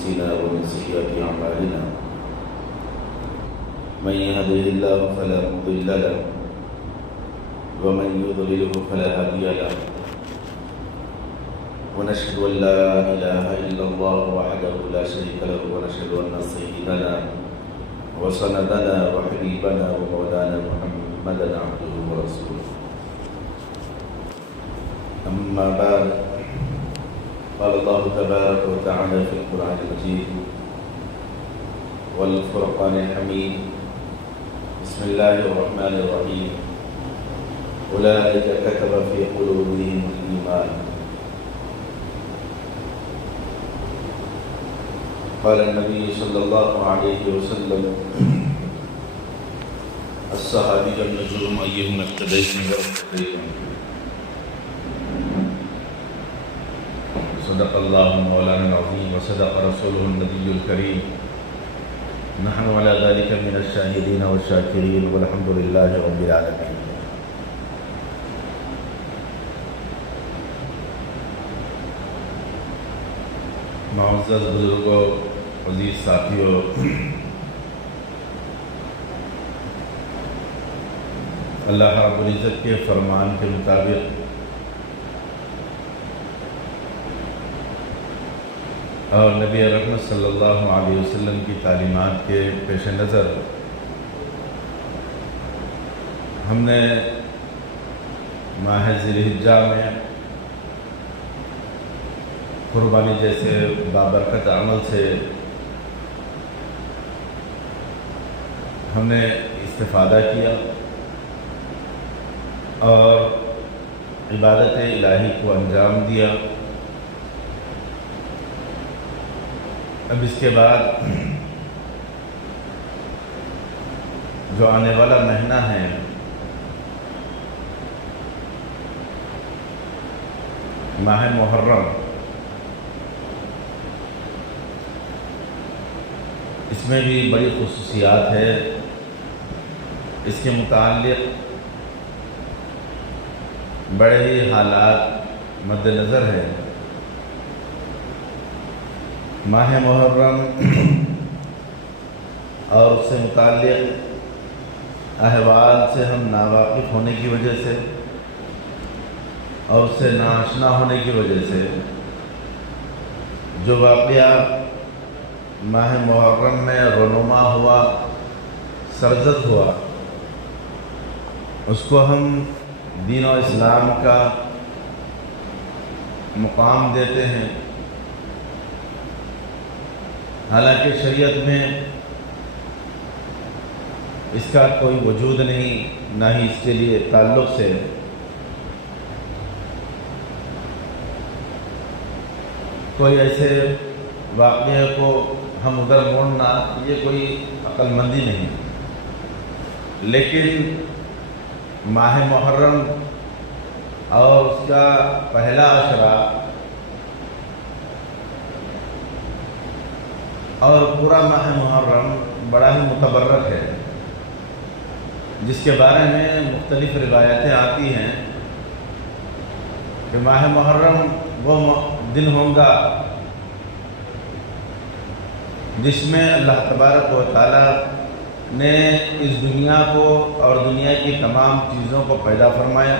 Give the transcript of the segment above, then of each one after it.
أنفسنا ومن سيئات أعمالنا من يهده الله فلا مضل له ومن يضلله فلا هادي له ونشهد أن لا إله إلا الله وحده لا شريك له ونشهد أن سيدنا وسندنا وحبيبنا ومولانا محمدا عبده ورسوله أما بعد قال الله تبارك وتعالى في القرآن المجيد والفرقان الحميد بسم الله الرحمن الرحيم أولئك كتب في قلوبهم الإيمان قال النبي صلى الله عليه وسلم الصحابي النجوم أيهم اقتديتم واقتديتم صدق الله مولانا العظيم وصدق رسوله النبي الكريم نحن على ذلك من الشاهدين والشاكرين والحمد لله رب العالمين. معزز بزرگوں، عزیز ساتھیوں، اللہ رب العزت کے فرمان کے مطابق اور نبی رحمت صلی اللہ علیہ وسلم کی تعلیمات کے پیش نظر ہم نے ماہ ذی الحجہ میں قربانی جیسے بابرکت عمل سے ہم نے استفادہ کیا اور عبادت الہی کو انجام دیا. اب اس کے بعد جو آنے والا مہینہ ہے ماہ محرم، اس میں بھی بڑی خصوصیات ہے. اس کے متعلق بڑے ہی حالات مد نظر ہے. ماہ محرم اور اس سے متعلق احوال سے ہم ناواقف ہونے کی وجہ سے اور اس سے ناآشنا ہونے کی وجہ سے جو واقعہ ماہ محرم میں رونما ہوا، سرزد ہوا، اس کو ہم دین و اسلام کا مقام دیتے ہیں. حالانکہ شریعت میں اس کا کوئی وجود نہیں، نہ ہی اس کے لیے تعلق سے کوئی ایسے واقعے کو ہم ادھر موڑنا یہ کوئی عقل مندی نہیں. لیکن ماہ محرم اور اس کا پہلا عشرہ اور پورا ماہ محرم بڑا ہی متبرک ہے، جس کے بارے میں مختلف روایتیں آتی ہیں کہ ماہ محرم وہ دن ہوگا جس میں اللہ تبارک و تعالی نے اس دنیا کو اور دنیا کی تمام چیزوں کو پیدا فرمایا.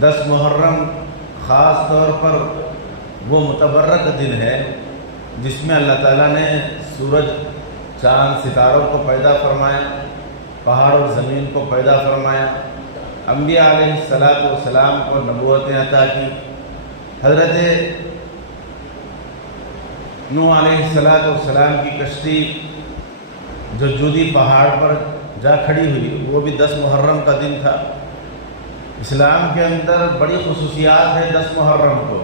10 محرم خاص طور پر وہ متبرک دن ہے جس میں اللہ تعالیٰ نے سورج، چاند، ستاروں کو پیدا فرمایا، پہاڑ اور زمین کو پیدا فرمایا، انبیاء علیہ السلام کو نبوتیں عطا کی. حضرت نوح علیہ السلام کی کشتی جو جودی پہاڑ پر جا کھڑی ہوئی وہ بھی 10 محرم کا دن تھا. اسلام کے اندر بڑی خصوصیات ہے 10 محرم کو.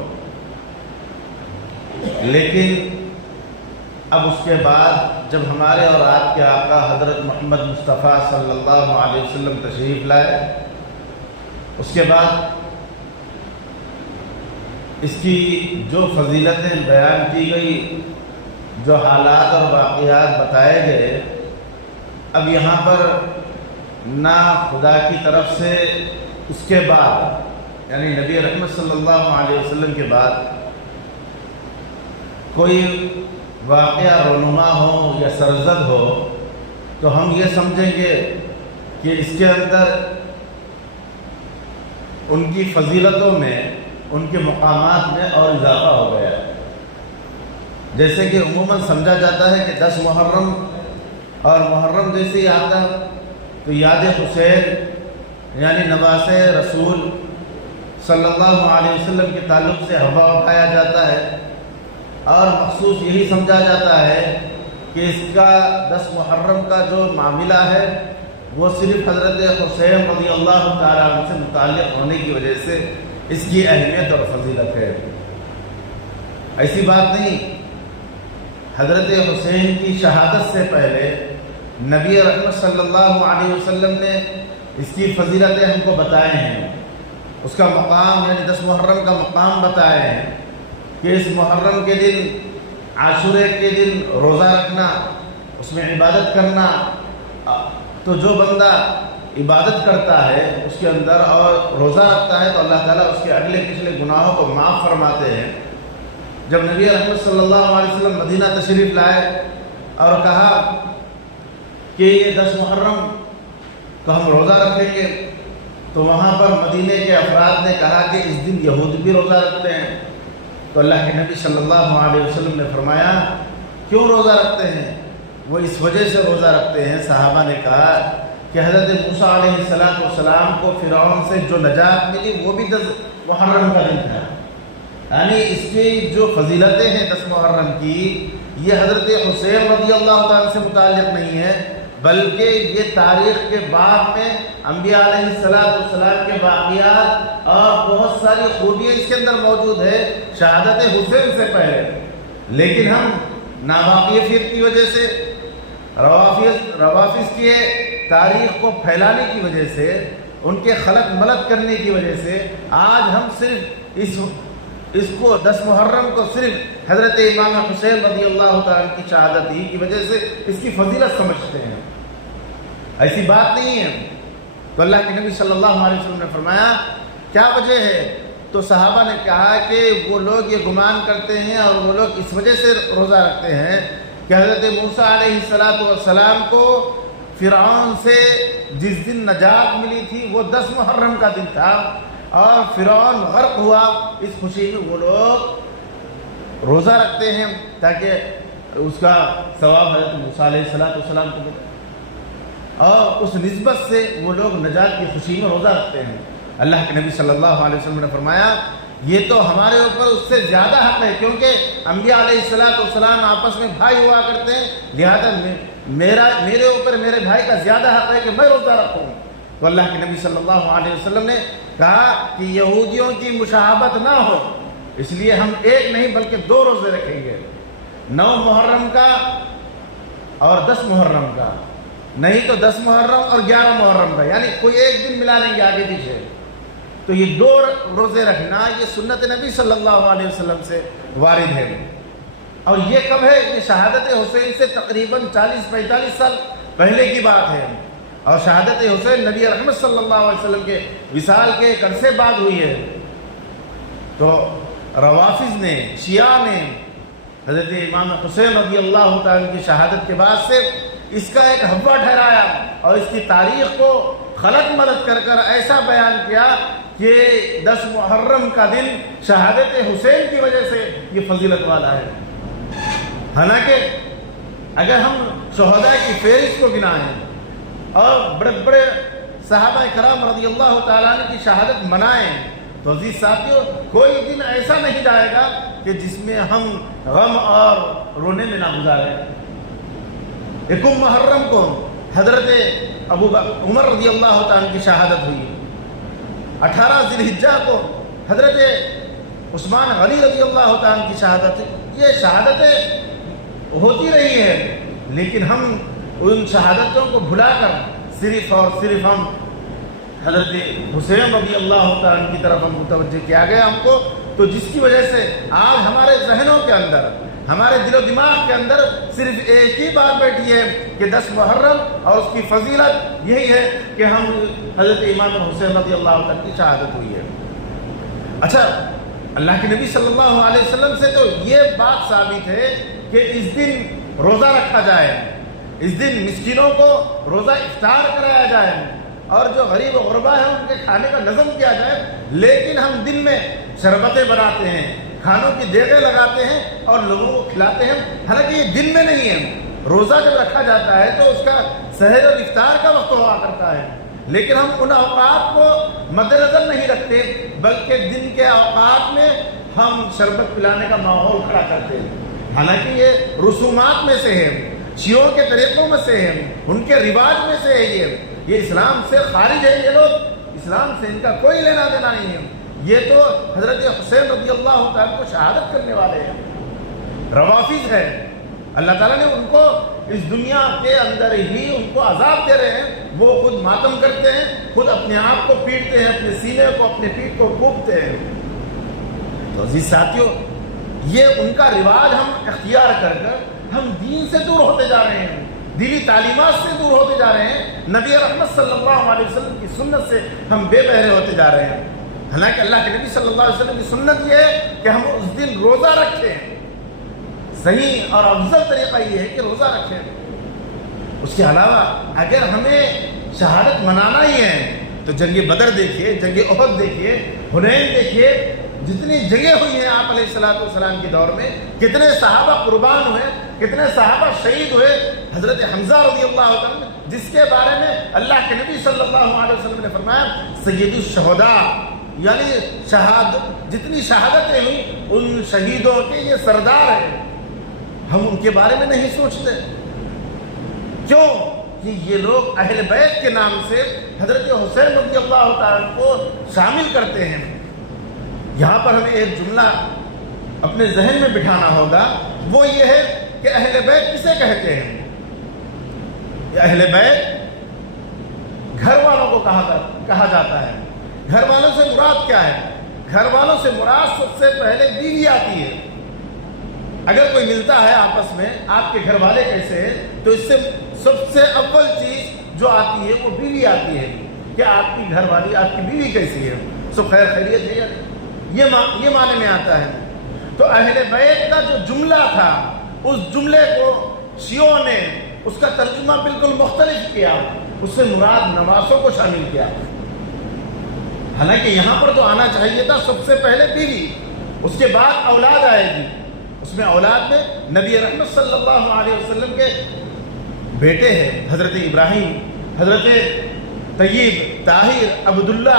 لیکن اب اس کے بعد جب ہمارے اور آپ کے آقا حضرت محمد مصطفیٰ صلی اللہ علیہ وسلم تشریف لائے، اس کے بعد اس کی جو فضیلتیں بیان کی گئی، جو حالات اور واقعات بتائے گئے، اب یہاں پر نہ خدا کی طرف سے اس کے بعد یعنی نبی رحمت صلی اللہ علیہ وسلم کے بعد کوئی واقعہ رونما ہو یا سرزد ہو تو ہم یہ سمجھیں گے کہ اس کے اندر ان کی فضیلتوں میں، ان کے مقامات میں اور اضافہ ہو گیا ہے۔ جیسے کہ عموماً سمجھا جاتا ہے کہ 10 محرم اور محرم جیسے ہی آتا تو یاد حسین یعنی نواز رسول صلی اللہ علیہ وسلم کے تعلق سے ہوا اٹھایا جاتا ہے، اور مخصوص یہی سمجھا جاتا ہے کہ اس کا 10 محرم کا جو معاملہ ہے وہ صرف حضرت حسین رضی اللہ تعالیٰ عنہ سے متعلق ہونے کی وجہ سے اس کی اہمیت اور فضیلت ہے۔ ایسی بات نہیں، حضرت حسین کی شہادت سے پہلے نبی رحمت صلی اللہ علیہ وسلم نے اس کی فضیلتیں ہم کو بتائے ہیں، اس کا مقام یعنی 10 محرم کا مقام بتائے ہیں کہ اس محرم کے دن، عاشورے کے دن روزہ رکھنا، اس میں عبادت کرنا، تو جو بندہ عبادت کرتا ہے اس کے اندر اور روزہ رکھتا ہے تو اللہ تعالیٰ اس کے اگلے پچھلے گناہوں کو معاف فرماتے ہیں۔ جب نبی رحمت صلی اللہ علیہ وسلم مدینہ تشریف لائے اور کہا کہ یہ 10 محرم کو ہم روزہ رکھیں گے، تو وہاں پر مدینے کے افراد نے کہا کہ اس دن یہود بھی روزہ رکھتے ہیں، تو اللہ کے نبی صلی اللہ علیہ وسلم نے فرمایا کیوں روزہ رکھتے ہیں؟ وہ اس وجہ سے روزہ رکھتے ہیں، صحابہ نے کہا کہ حضرت موسیٰ علیہ السلام کو فرعون سے جو نجات ملی وہ بھی 10 محرم کا دن تھا۔ یعنی اس کی جو فضیلتیں ہیں 10 محرم کی، یہ حضرت حسین رضی اللہ تعالیٰ سے متعلق نہیں ہے، بلکہ یہ تاریخ کے باب میں انبیاء علیہ السلام کے واقعات اور بہت ساری خوبیاں اس کے اندر موجود ہے شہادت حسین سے پہلے، لیکن ہم ناواقفیت کی وجہ سے، روافظ کی تاریخ کو پھیلانے کی وجہ سے، ان کے خلط ملط کرنے کی وجہ سے آج ہم صرف اس کو 10 محرم کو صرف حضرت امام حسین رضی اللہ تعالیٰ کی شہادت ہی کی وجہ سے اس کی فضیلت سمجھتے ہیں۔ ایسی بات نہیں ہے۔ تو اللہ کے نبی صلی اللہ علیہ وسلم نے فرمایا کیا وجہ ہے؟ تو صحابہ نے کہا کہ وہ لوگ یہ گمان کرتے ہیں اور وہ لوگ اس وجہ سے روزہ رکھتے ہیں کہ حضرت موسیٰ علیہ السلام کو فرعون سے جس دن نجات ملی تھی وہ 10 محرم کا دن تھا، اور فرعون غرق ہوا، اس خوشی میں وہ لوگ روزہ رکھتے ہیں تاکہ اس کا ثواب حضرت موسیٰ علیہ السلام کو ملے، اور اس نسبت سے وہ لوگ نجات کی خوشی میں روزہ رکھتے ہیں۔ اللہ کے نبی صلی اللہ علیہ وسلم نے فرمایا یہ تو ہمارے اوپر اس سے زیادہ حق ہے، کیونکہ انبیاء علیہ السلام آپس میں بھائی ہوا کرتے ہیں، لہذا میرے اوپر میرے بھائی کا زیادہ حق ہے کہ میں روزہ رکھوں۔ تو اللہ کے نبی صلی اللہ علیہ وسلم نے کہا کہ یہودیوں کی مشابہت نہ ہو، اس لیے ہم ایک نہیں بلکہ 2 روزے رکھیں گے، 9 محرم کا اور 10 محرم کا، نہیں تو 10 محرم اور 11 محرم کا، یعنی کوئی ایک دن ملا لیں گے آگے پیچھے۔ تو یہ 2 روزے رکھنا یہ سنت نبی صلی اللہ علیہ وسلم سے وارد ہے۔ اور یہ کب ہے؟ یہ شہادت حسین سے تقریباً 40-45 سال پہلے کی بات ہے، اور شہادت حسین نبی رحمت صلی اللہ علیہ وسلم کے وصال کے ایک عرصے بعد ہوئی ہے۔ تو روافظ نے، شیعہ نے حضرت امام حسین رضی اللہ تعالیٰ کی شہادت کے بعد سے اس کا ایک حوہ ٹھہرایا اور اس کی تاریخ کو خلط ملط کر ایسا بیان کیا کہ 10 محرم کا دن شہادت حسین کی وجہ سے یہ فضیلت والا ہے۔ حالانکہ اگر ہم شہداء کی فہرست کو گنائیں اور بڑے بڑے صحابہ کرام رضی اللہ تعالیٰ عنہ کی شہادت منائیں تو عزیز ساتھیوں، کوئی دن ایسا نہیں جائے گا کہ جس میں ہم غم اور رونے میں نہ گزاریں۔ 1 محرم کو حضرت عمر رضی اللہ تعالیٰ کی شہادت ہوئی، 18 ذی الحجہ کو حضرت عثمان غنی رضی اللہ تعالیٰ کی شہادت ہوئی۔ یہ شہادتیں ہوتی رہی ہیں، لیکن ہم ان شہادتوں کو بھلا کر صرف اور صرف ہم حضرت حسین رضی اللہ تعالیٰ کی طرف ہم متوجہ کیا گیا ہم کو، تو جس کی وجہ سے آج ہمارے ذہنوں کے اندر، ہمارے دل و دماغ کے اندر صرف ایک ہی بات بیٹھی ہے کہ 10 محرم اور اس کی فضیلت یہی ہے کہ ہم حضرت امام حسین رضی اللہ تعالیٰ کی شہادت ہوئی ہے۔ اچھا، اللہ کے نبی صلی اللہ علیہ وسلم سے تو یہ بات ثابت ہے کہ اس دن روزہ رکھا جائے، اس دن مسکینوں کو روزہ افطار کرایا جائے اور جو غریب و غربا ہیں ان کے کھانے کا نظم کیا جائے، لیکن ہم دن میں شربتیں بناتے ہیں، کھانوں کی دیگیں لگاتے ہیں اور لوگوں کو کھلاتے ہیں، حالانکہ یہ دن میں نہیں ہے۔ روزہ جب رکھا جاتا ہے تو اس کا سحر اور افطار کا وقت ہوا کرتا ہے، لیکن ہم ان اوقات کو مد نظر نہیں رکھتے، بلکہ دن کے اوقات میں ہم شربت پلانے کا ماحول کھڑا کرتے ہیں۔ حالانکہ یہ رسومات میں سے ہے، شیعوں کے طریقوں میں سے ہے، ان کے رواج میں سے ہے، یہ اسلام سے خارج ہے، یہ لوگ اسلام سے ان کا کوئی لینا دینا نہیں ہے۔ یہ تو حضرت حسین رضی اللہ تعالیٰ کو شہادت کرنے والے ہیں، روافض ہے۔ اللہ تعالیٰ نے ان کو اس دنیا کے اندر ہی ان کو عذاب دے رہے ہیں، وہ خود ماتم کرتے ہیں، خود اپنے آپ کو پیٹتے ہیں، اپنے سینے کو اپنے پیٹ کو کوبتے ہیں۔ تو عزیز ساتھیوں، یہ ان کا رواج ہم اختیار کر ہم دین سے دور ہوتے جا رہے ہیں، دینی تعلیمات سے دور ہوتے جا رہے ہیں، نبی رحمت صلی اللہ علیہ وسلم کی سنت سے ہم بے بہرے ہوتے جا رہے ہیں۔ حالانکہ اللہ کے نبی صلی اللہ علیہ وسلم کی سنت یہ ہے کہ ہم اس دن روزہ رکھیں، صحیح اور افضل طریقہ یہ ہے کہ روزہ رکھیں۔ اس کے علاوہ اگر ہمیں شہادت منانا ہی ہے تو جنگ بدر دیکھیے، جنگ احد دیکھیے، حنین دیکھیے، جتنی جنگیں ہوئی ہیں آپ علیہ السلام کے دور میں، کتنے صحابہ قربان ہوئے، کتنے صحابہ شہید ہوئے۔ حضرت حمزہ رضی اللہ عنہ جس کے بارے میں اللہ کے نبی صلی اللہ علیہ وسلم نے فرمایا سید الشہداء، یعنی شہادت جتنی شہادتیں ہوئی ان شہیدوں کے یہ سردار ہیں، ہم ان کے بارے میں نہیں سوچتے۔ کیوں کہ یہ لوگ اہل بیت کے نام سے حضرت حسین رضی اللہ تعالیٰ کو شامل کرتے ہیں۔ یہاں پر ہمیں ایک جملہ اپنے ذہن میں بٹھانا ہوگا، وہ یہ ہے کہ اہل بیت کسے کہتے ہیں؟ یہ اہل بیت گھر والوں کو کہا جاتا ہے۔ گھر والوں سے مراد کیا ہے؟ گھر والوں سے مراد سب سے پہلے بیوی آتی ہے۔ اگر کوئی ملتا ہے آپس میں آپ کے گھر والے کیسے ہیں تو اس سے سب سے اول چیز جو آتی ہے وہ بیوی آتی ہے کہ آپ کی گھر والی، آپ کی بیوی کیسی ہے، سب خیر خیریت ہے یا نہیں، یہ معنی میں آتا ہے۔ تو اہل بیت کا جو جملہ تھا اس جملے کو شیعوں نے اس کا ترجمہ بالکل مختلف کیا، اس سے مراد نواسوں کو شامل کیا۔ حالانکہ یہاں پر تو آنا چاہیے تھا سب سے پہلے بیوی، اس کے بعد اولاد آئے گی۔ اس میں اولاد میں نبی رحمت صلی اللہ علیہ وسلم کے بیٹے ہیں، حضرت ابراہیم، حضرت طیب، طاہر، عبداللہ،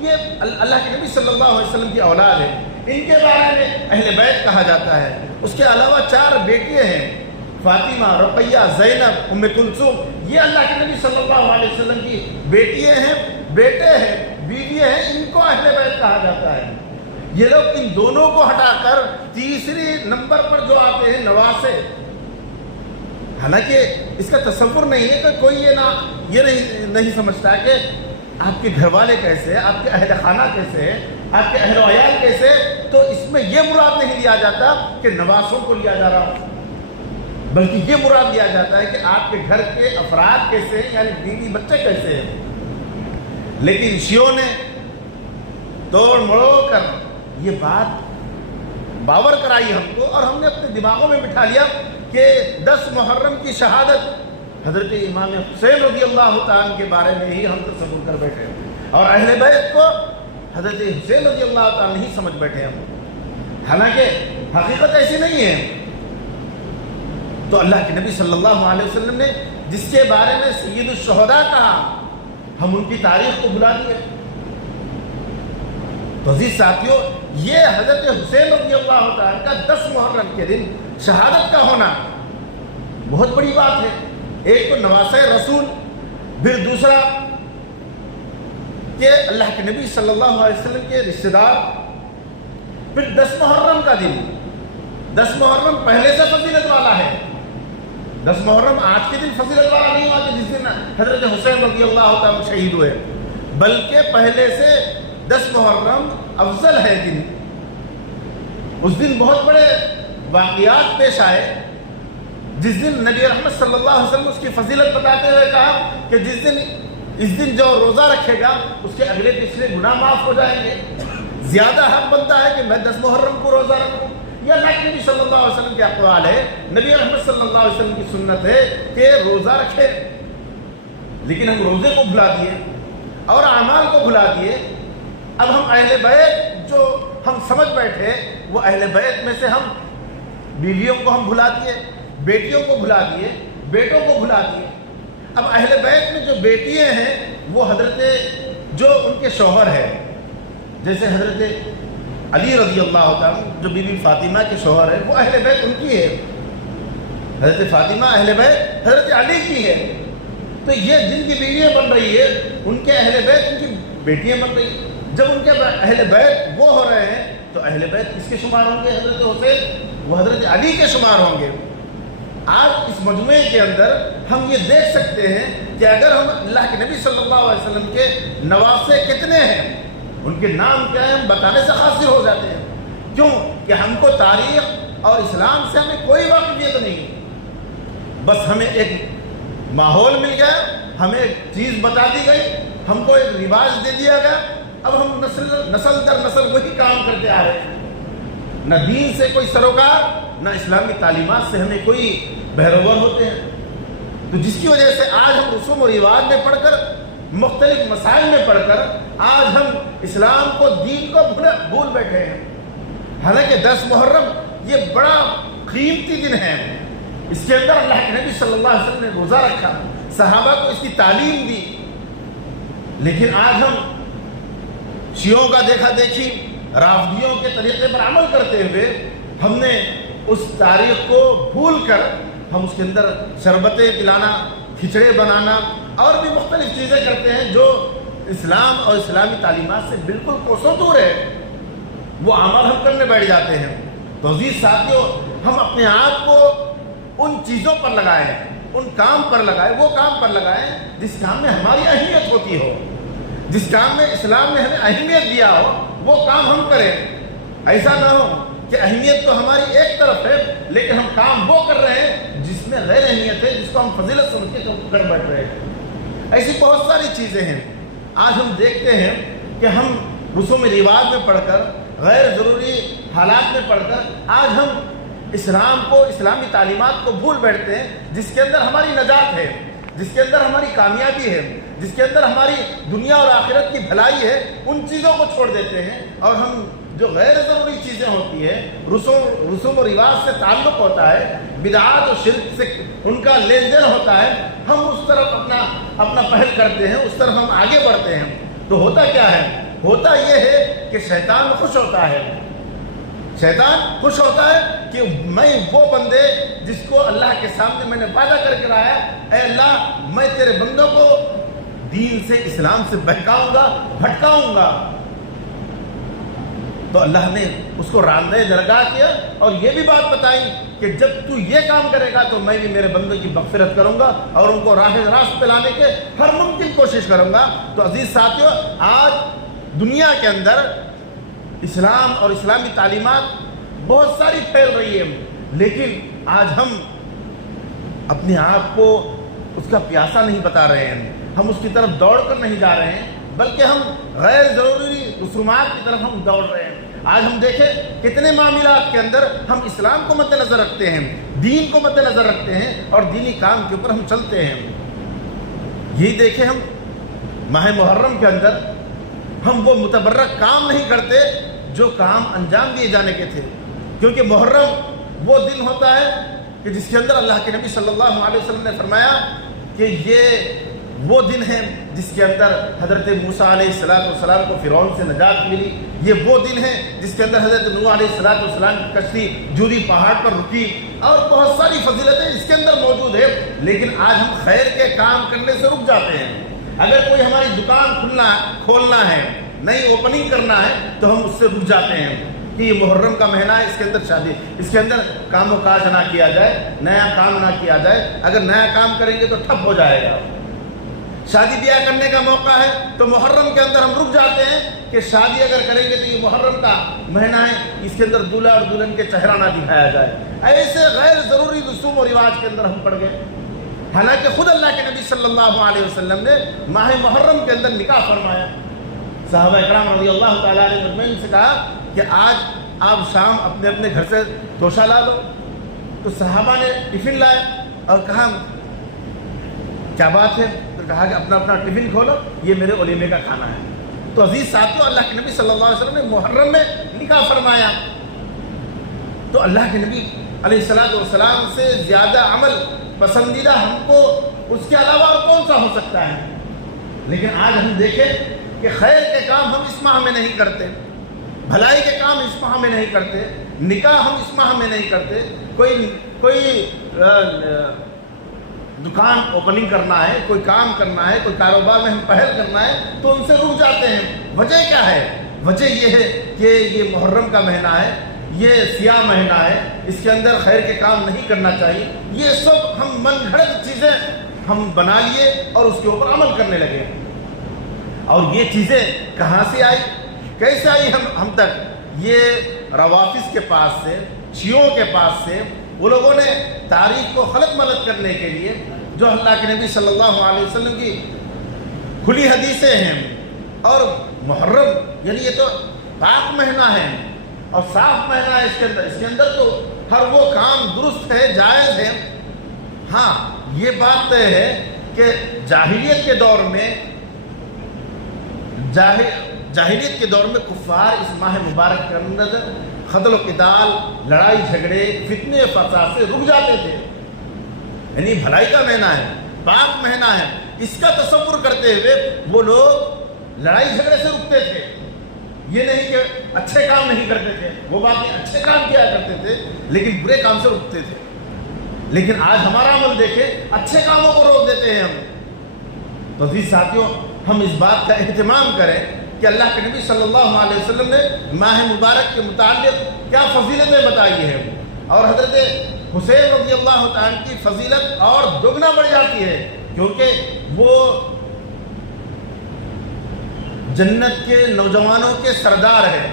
یہ اللہ کے نبی صلی اللہ علیہ وسلم کی اولاد ہے، ان کے بارے میں اہل بیت کہا جاتا ہے۔ اس کے علاوہ 4 بیٹیاں ہیں، فاطمہ، رقیہ، زینب، ام کلثوم، یہ اللہ کے نبی صلی اللہ علیہ وسلم کی بیٹیاں ہیں، بیٹے ہیں، بیویاں ہیں، ان کو اہل بیت کہا جاتا ہے۔ یہ لوگ ان دونوں کو ہٹا کر تیسری نمبر پر جو آتے ہیں نواسے، حالانکہ اس کا تصور نہیں ہے کہ کوئی یہ نہیں سمجھتا کہ آپ کے گھر والے کیسے ہیں، آپ کے اہل خانہ کیسے ہیں، آپ کے اہل و عیال کیسے، تو اس میں یہ مراد نہیں لیا جاتا کہ نواسوں کو لیا جا رہا، بلکہ یہ مراد لیا جاتا ہے کہ آپ کے گھر کے افراد کیسے ہیں، یعنی بیوی بچے کیسے ہیں۔ لیکن شیعوں نے توڑ مڑوڑ کر یہ بات باور کرائی ہم کو، اور ہم نے اپنے دماغوں میں بٹھا لیا کہ 10 محرم کی شہادت حضرت امام حسین رضی اللہ تعالیٰ کے بارے میں ہی ہم تصور کر بیٹھے ہیں، اور اہل بیت کو حضرت حسین رضی اللہ تعالیٰ نہیں سمجھ بیٹھے ہم، حالانکہ حقیقت ایسی نہیں ہے۔ تو اللہ کے نبی صلی اللہ علیہ وسلم نے جس کے بارے میں سید الشہداء کہا، ہم ان کی تاریخ کو بھلا دیے۔ تو عزیز ساتھیوں، یہ حضرت حسین رضی اللہ تعالیٰ کا 10 محرم کے دن شہادت کا ہونا بہت بڑی بات ہے۔ ایک تو نواسہ رسول، پھر دوسرا کہ اللہ کے نبی صلی اللہ علیہ وسلم کے رشتہ دار، پھر 10 محرم کا دن۔ 10 محرم پہلے سے فضیلت والا ہے، 10 محرم آج کے دن فضیلت والا نہیں ہوا کہ جس دن حضرت حسین رضی اللہ تعالیٰ شہید ہوئے، بلکہ پہلے سے 10 محرم افضل ہے دن۔ اس دن بہت بڑے واقعات پیش آئے، جس دن نبی رحمت صلی اللہ علیہ وسلم اس کی فضیلت بتاتے ہوئے کہا کہ اس دن جو روزہ رکھے گا اس کے اگلے پچھلے گناہ معاف ہو جائیں گے۔ زیادہ حق بنتا ہے کہ میں 10 محرم کو روزہ رکھوں؟ یا اللہ کے نبی صلی اللہ علیہ وسلم کے اقوال ہے، نبی احمد صلی اللہ علیہ وسلم کی سنت ہے کہ روزہ رکھے، لیکن ہم روزے کو بھلا دیے اور اعمال کو بھلا دیے۔ اب ہم اہل بیت جو ہم سمجھ بیٹھے، وہ اہل بیت میں سے ہم بیویوں کو ہم بھلا دیے، بیٹیوں کو بھلا دیے، بیٹوں کو بھلا دیے۔ اب اہل بیت میں جو بیٹیاں ہیں وہ حضرت جو ان کے شوہر ہے، جیسے حضرت علی رضی اللہ تعالیٰ جو بی بی فاطمہ کے شوہر ہے، وہ اہل بیت ان کی ہے، حضرت فاطمہ اہل بیت حضرت علی کی ہے۔ تو یہ جن کی بیویاں بن رہی ہے ان کے اہل بیت ان کی بیٹیاں بن رہی ہیں۔ جب ان کے اہل بیت وہ ہو رہے ہیں تو اہل بیت کس کے شمار ہوں گے؟ حضرت حسین، وہ حضرت علی کے شمار ہوں گے۔ آج اس مجموعے کے اندر ہم یہ دیکھ سکتے ہیں کہ اگر ہم اللہ کے نبی صلی اللہ علیہ وسلم کے نواسے کتنے ہیں، ان کے نام کیا ہیں، ہم بتانے سے قاصر ہو جاتے ہیں۔ کیوں کہ ہم کو تاریخ اور اسلام سے ہمیں کوئی واقفیت نہیں، بس ہمیں ایک ماحول مل گیا، ہمیں ایک چیز بتا دی گئی، ہم کو ایک رواج دے دیا گیا، اب ہم نسل در نسل وہی کام کرتے آ رہے ہیں۔ نہ دین سے کوئی سروکار، نہ اسلامی تعلیمات سے ہمیں کوئی بہروور ہوتے ہیں۔ تو جس کی وجہ سے آج ہم رسوم و رواج میں پڑھ کر، مختلف مسائل میں پڑھ کر آج ہم اسلام کو، دین کو بھول بیٹھے ہیں۔ حالانکہ 10 محرم یہ بڑا قیمتی دن ہے، اس کے اندر اللہ کے نبی صلی اللہ علیہ وسلم نے روزہ رکھا، صحابہ کو اس کی تعلیم دی، لیکن آج ہم شیعوں کا دیکھا دیکھی، رافضیوں کے طریقے پر عمل کرتے ہوئے ہم نے اس تاریخ کو بھول کر ہم اس کے اندر شربتیں پلانا، کھچڑے بنانا اور بھی مختلف چیزیں کرتے ہیں جو اسلام اور اسلامی تعلیمات سے بالکل کوسوں دور ہے۔ وہ عمل ہم کرنے بیٹھ جاتے ہیں۔ تو عزیز ساتھیوں، ہم اپنے آپ کو ان چیزوں پر لگائیں، ان کام پر لگائیں، وہ کام پر لگائیں جس کام میں ہماری اہمیت ہوتی ہو، جس کام میں اسلام نے ہمیں اہمیت دیا ہو، وہ کام ہم کریں۔ ایسا نہ ہو کہ اہمیت تو ہماری ایک طرف ہے لیکن ہم کام وہ کر رہے ہیں جس میں غیر اہمیت ہے، جس کو ہم فضیلت سمجھ کے کر بیٹھ رہے ہیں۔ ایسی بہت ساری چیزیں ہیں۔ آج ہم دیکھتے ہیں کہ ہم رسوم رواج میں پڑھ کر، غیر ضروری حالات میں پڑھ کر آج ہم اسلام کو، اسلامی تعلیمات کو بھول بیٹھتے ہیں، جس کے اندر ہماری نجات ہے، جس کے اندر ہماری کامیابی ہے، جس کے اندر ہماری دنیا اور آخرت کی بھلائی ہے۔ ان چیزوں کو چھوڑ دیتے ہیں اور ہم جو غیر ضروری چیزیں ہوتی ہیں، رسوم و رواج سے تعلق ہوتا ہے، بدعات و شرک سے ان کا لین دین ہوتا ہے، ہم اس طرف اپنا پہل کرتے ہیں، اس طرف ہم آگے بڑھتے ہیں۔ تو ہوتا کیا ہے؟ ہوتا یہ ہے کہ شیطان خوش ہوتا ہے، شیطان خوش ہوتا ہے کہ میں وہ بندے جس کو اللہ کے سامنے میں نے وعدہ کر کے لایا، اے اللہ میں تیرے بندوں کو دین سے، اسلام سے بہکاؤں گا، بھٹکاؤں گا۔ تو اللہ نے اس کو راندہ درگاہ کیا اور یہ بھی بات بتائی کہ جب تو یہ کام کرے گا تو میں بھی میرے بندوں کی مغفرت کروں گا اور ان کو راست پہ لانے کے ہر ممکن کوشش کروں گا۔ تو عزیز ساتھیوں، آج دنیا کے اندر اسلام اور اسلامی تعلیمات بہت ساری پھیل رہی ہے، لیکن آج ہم اپنے آپ کو اس کا پیاسا نہیں بتا رہے ہیں، ہم اس کی طرف دوڑ کر نہیں جا رہے ہیں، بلکہ ہم غیر ضروری رسومات کی طرف ہم دوڑ رہے ہیں۔ آج ہم دیکھیں کتنے معاملات کے اندر ہم اسلام کو مد نظر رکھتے ہیں، دین کو مد نظر رکھتے ہیں اور دینی کام کے اوپر ہم چلتے ہیں۔ یہی دیکھیں، ہم ماہ محرم کے اندر ہم وہ متبرک کام نہیں کرتے جو کام انجام دیے جانے کے تھے، کیونکہ محرم وہ دن ہوتا ہے کہ جس کے اندر اللہ کے نبی صلی اللہ علیہ وسلم نے فرمایا کہ یہ وہ دن ہے جس کے اندر حضرت موسیٰ علیہ السلام کو فرعون سے نجات ملی، یہ وہ دن ہے جس کے اندر حضرت نوح علیہ السلام کی کشتی جوری پہاڑ پر رکی، اور بہت ساری فضیلتیں اس کے اندر موجود ہے۔ لیکن آج ہم خیر کے کام کرنے سے رک جاتے ہیں۔ اگر کوئی ہماری دکان کھولنا ہے، نئی اوپننگ کرنا ہے تو ہم اس سے رک جاتے ہیں کہ یہ محرم کا مہینہ ہے، اس کے اندر شادی، اس کے اندر کام و کاج نہ کیا جائے، نیا کام نہ کیا جائے۔ اگر نیا کام کریں گے تو ٹھپ ہو جائے گا۔ شادی بیاہ کرنے کا موقع ہے تو محرم کے اندر ہم رک جاتے ہیں کہ شادی اگر کریں گے تو یہ محرم کا مہینہ ہے، اس کے اندر دولہا اور دلہن کے چہرہ نہ دکھایا جائے۔ ایسے غیر ضروری رسوم و رواج کے اندر ہم پڑ گئے، حالانکہ خود اللہ کے نبی صلی اللہ علیہ وسلم نے ماہ محرم کے اندر نکاح فرمایا، صحابہ اکرام رضی اللہ تعالیٰ عنہ مجمعین سے کہا کہ آج آپ شام اپنے اپنے گھر سے توشہ لا لو. تو صحابہ نے ٹفن لائے اور کہا کیا بات ہے؟ تو کہا کہ اپنا اپنا ٹفن کھولو، یہ میرے ولیمے کا کھانا ہے. تو عزیز ساتھیوں، اللہ کے نبی صلی اللہ علیہ وسلم نے محرم میں نکاح فرمایا. تو اللہ کے نبی علیہ الصلوۃ والسلام سے زیادہ عمل پسندیدہ ہم کو اس کے علاوہ اور کون سا ہو سکتا ہے؟ لیکن آج ہم دیکھیں کہ خیر کے کام ہم اس ماہ میں نہیں کرتے، بھلائی کے کام اس ماہ میں نہیں کرتے، نکاح ہم اس ماہ میں نہیں کرتے. کوئی دکان اوپننگ کرنا ہے، کوئی کام کرنا ہے، کوئی کاروبار میں ہم پہل کرنا ہے تو ان سے رک جاتے ہیں. وجہ کیا ہے؟ وجہ یہ ہے کہ یہ محرم کا مہینہ ہے، یہ سیاہ مہینہ ہے، اس کے اندر خیر کے کام نہیں کرنا چاہیے. یہ سب ہم من گھڑت چیزیں ہم بنا لیے اور اس کے اوپر عمل کرنے لگے. اور یہ چیزیں کہاں سے آئی، کیسے آئی ہم تک؟ یہ روافظ کے پاس سے، شیعوں کے پاس سے، وہ لوگوں نے تاریخ کو خلط ملط کرنے کے لیے جو اللہ کے نبی صلی اللہ علیہ وسلم کی کھلی حدیثیں ہیں. اور محرم یعنی یہ تو پاک مہینہ ہے اور صاف مہینہ ہے، اس کے اندر تو ہر وہ کام درست ہے، جائز ہے. ہاں یہ بات طے ہے کہ جاہلیت کے دور میں کفار اس ماہ مبارک کے اندر قتل و قتال، لڑائی جھگڑے، فتنے فساد سے رک جاتے تھے. یعنی بھلائی کا مہینہ ہے، پاک مہینہ ہے، اس کا تصور کرتے ہوئے وہ لوگ لڑائی جھگڑے سے رکتے تھے. یہ نہیں کہ اچھے کام نہیں کرتے تھے، وہ باقی اچھے کام کیا کرتے تھے لیکن برے کام سے رکتے تھے. لیکن آج ہمارا عمل دیکھیں، اچھے کاموں کو روک دیتے ہیں ہم. تو عزیز ساتھیوں، ہم اس بات کا اہتمام کریں کہ اللہ کے نبی صلی اللہ علیہ وسلم نے ماہ مبارک کے متعلق کیا فضیلتیں بتائی ہیں. اور حضرت حسین رضی اللہ تعالیٰ کی فضیلت اور دگنا بڑھ جاتی ہے کیونکہ وہ جنت کے نوجوانوں کے سردار ہیں.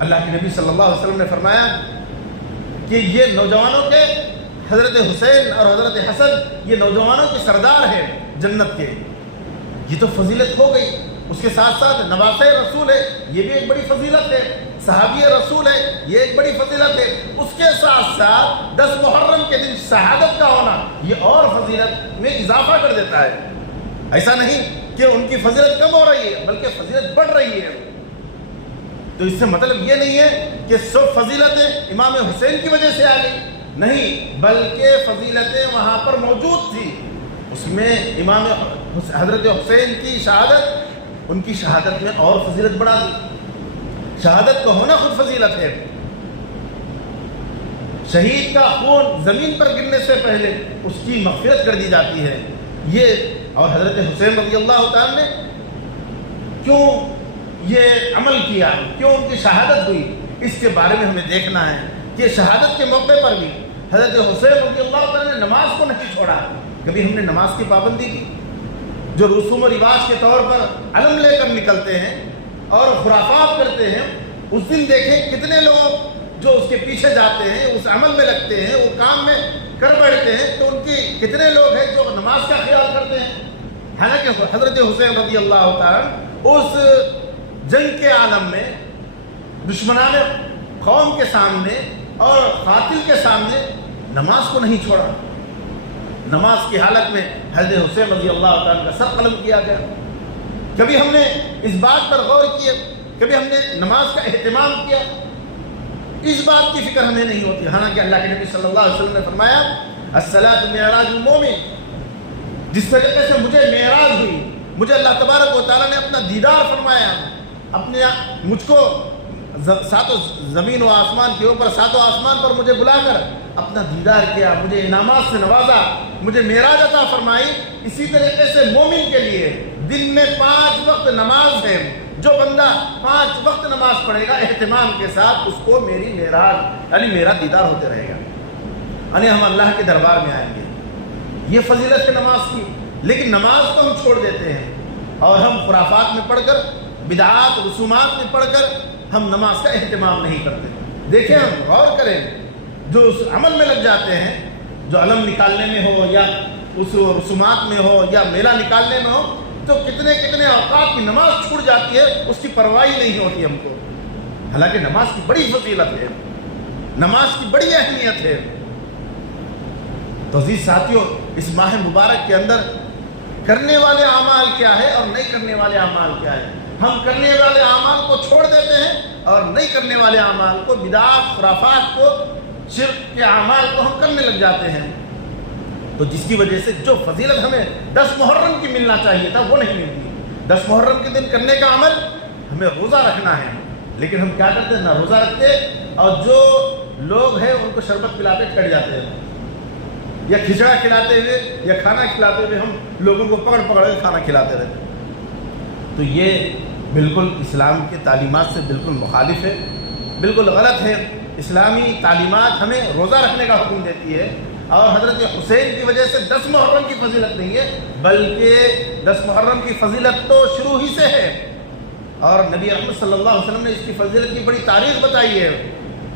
اللہ کے نبی صلی اللہ علیہ وسلم نے فرمایا کہ یہ نوجوانوں کے حضرت حسین اور حضرت حسن یہ نوجوانوں کے سردار ہیں جنت کے. یہ تو فضیلت ہو گئی. اس کے ساتھ ساتھ نواسہ رسول ہے، یہ بھی ایک بڑی فضیلت ہے. صحابی رسول ہے، یہ ایک بڑی فضیلت ہے. اس کے ساتھ ساتھ 10 محرم کے دن شہادت کا ہونا یہ اور فضیلت میں اضافہ کر دیتا ہے. ایسا نہیں کہ ان کی فضیلت کم ہو رہی ہے بلکہ فضیلت بڑھ رہی ہے. تو اس سے مطلب یہ نہیں ہے کہ سب فضیلتیں امام حسین کی وجہ سے آ گئی، نہیں، بلکہ فضیلتیں وہاں پر موجود تھی. اس میں امام حضرت حسین کی شہادت، ان کی شہادت میں اور فضیلت بڑھا دی. شہادت کا ہونا خود فضیلت ہے. شہید کا خون زمین پر گرنے سے پہلے اس کی مغفرت کر دی جاتی ہے. یہ اور حضرت حسین رضی اللہ تعالیٰ نے کیوں یہ عمل کیا، کیوں ان کی شہادت ہوئی، اس کے بارے میں ہمیں دیکھنا ہے کہ شہادت کے موقع پر بھی حضرت حسین رضی اللہ تعالیٰ نے نماز کو نہیں چھوڑا. کبھی ہم نے نماز کی پابندی کی؟ جو رسوم و رواج کے طور پر علم لے کر نکلتے ہیں اور خرافات کرتے ہیں، اس دن دیکھیں کتنے لوگ جو اس کے پیچھے جاتے ہیں، اس عمل میں لگتے ہیں، وہ کام میں کر بیٹھتے ہیں، تو ان کی کتنے لوگ ہیں جو نماز کا خیال کرتے ہیں. حالانکہ حضرت حسین رضی اللہ تعالیٰ اس جنگ کے عالم میں دشمنان قوم کے سامنے اور قاتل کے سامنے نماز کو نہیں چھوڑا. نماز کی حالت میں حضرت حسین رضی اللہ تعالیٰ کا سر قلم کیا گیا. کبھی ہم نے اس بات پر غور کیا، کبھی ہم نے نماز کا اہتمام کیا؟ اس بات کی فکر ہمیں نہیں ہوتی. حالانکہ اللہ کے نبی صلی اللہ علیہ وسلم نے فرمایا الصلاۃ معراج المومن. جس طریقے سے مجھے معراج ہوئی، مجھے اللہ تبارک و تعالیٰ نے اپنا دیدار فرمایا، اپنے مجھ کو ساتوں زمین و آسمان کے اوپر، ساتوں آسمان پر مجھے بلا کر اپنا دیدار کیا، مجھے انعامات سے نوازا، مجھے معراج عطا فرمائی. اسی طریقے سے مومن کے لیے دن میں 5 وقت نماز ہے. جو بندہ 5 وقت نماز پڑھے گا اہتمام کے ساتھ، اس کو میری معراج یعنی میرا دیدار ہوتے رہے گا، یعنی ہم اللہ کے دربار میں آئیں گے. یہ فضیلت ہے نماز کی. لیکن نماز کو ہم چھوڑ دیتے ہیں اور ہم خرافات میں پڑھ کر، بدعات رسومات میں پڑھ کر ہم نماز کا اہتمام نہیں کرتے. دیکھیں، ہم غور کریں، جو اس عمل میں لگ جاتے ہیں، جو علم نکالنے میں ہو یا اس رسومات میں ہو یا میلہ نکالنے میں ہو، تو کتنے کتنے اوقات کی نماز چھوٹ جاتی ہے، اس کی پرواہ نہیں ہوتی ہم کو، حالانکہ نماز کی بڑی فضیلت ہے، نماز کی بڑی اہمیت ہے۔ تو عزیز ساتھیوں، اس ماہ مبارک کے اندر کرنے والے اعمال کیا ہے اور نہیں کرنے والے اعمال کیا ہے؟ ہم کرنے والے اعمال کو چھوڑ دیتے ہیں اور نہیں کرنے والے اعمال کو، بدعات، خرافات کو، شرک کے اعمال کو ہم کرنے لگ جاتے ہیں۔ تو جس کی وجہ سے جو فضیلت ہمیں 10 محرم کی ملنا چاہیے تھا وہ نہیں ملتی۔ 10 محرم کے دن کرنے کا عمل ہمیں روزہ رکھنا ہے، لیکن ہم کیا کرتے ہیں؟ نہ روزہ رکھتے، اور جو لوگ ہیں ان کو شربت پلاتے کٹ جاتے ہیں، یا کھچڑا کھلاتے ہوئے یا کھانا کھلاتے ہوئے ہم لوگوں کو پکڑ پکڑ کے کھانا کھلاتے رہتے ہیں۔ تو یہ بالکل اسلام کے تعلیمات سے بالکل مخالف ہے، بالکل غلط ہے۔ اسلامی تعلیمات ہمیں روزہ رکھنے کا حکم دیتی ہے، اور حضرت حسین کی وجہ سے 10 محرم کی فضیلت نہیں ہے، بلکہ 10 محرم کی فضیلت تو شروع ہی سے ہے، اور نبی احمد صلی اللہ علیہ وسلم نے اس کی فضیلت کی بڑی تاریخ بتائی ہے۔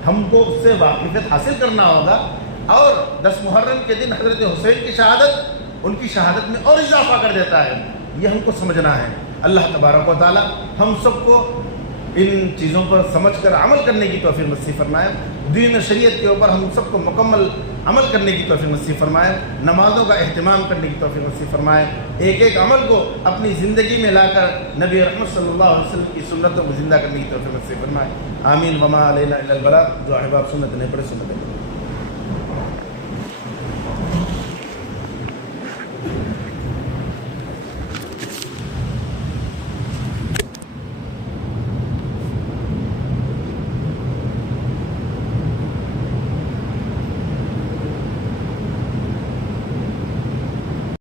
ہم کو اس سے واقفیت حاصل کرنا ہوگا، اور 10 محرم کے دن حضرت حسین کی شہادت ان کی شہادت میں اور اضافہ کر دیتا ہے، یہ ہم کو سمجھنا ہے۔ اللہ تبارک و تعالی ہم سب کو ان چیزوں پر سمجھ کر عمل کرنے کی توفیق نصیب فرمائے، دین و شریعت کے اوپر ہم سب کو مکمل عمل کرنے کی توفیق نصیب فرمائے، نمازوں کا اہتمام کرنے کی توفیق نصیب فرمائے، ایک ایک عمل کو اپنی زندگی میں لا کر نبی رحمت صلی اللہ علیہ وسلم کی سنتوں کو زندہ کرنے کی توفیق نصیب فرمائے۔ آمین۔ وما علینا الا البلاغ، جو احباب سنت نہیں پڑھے سنت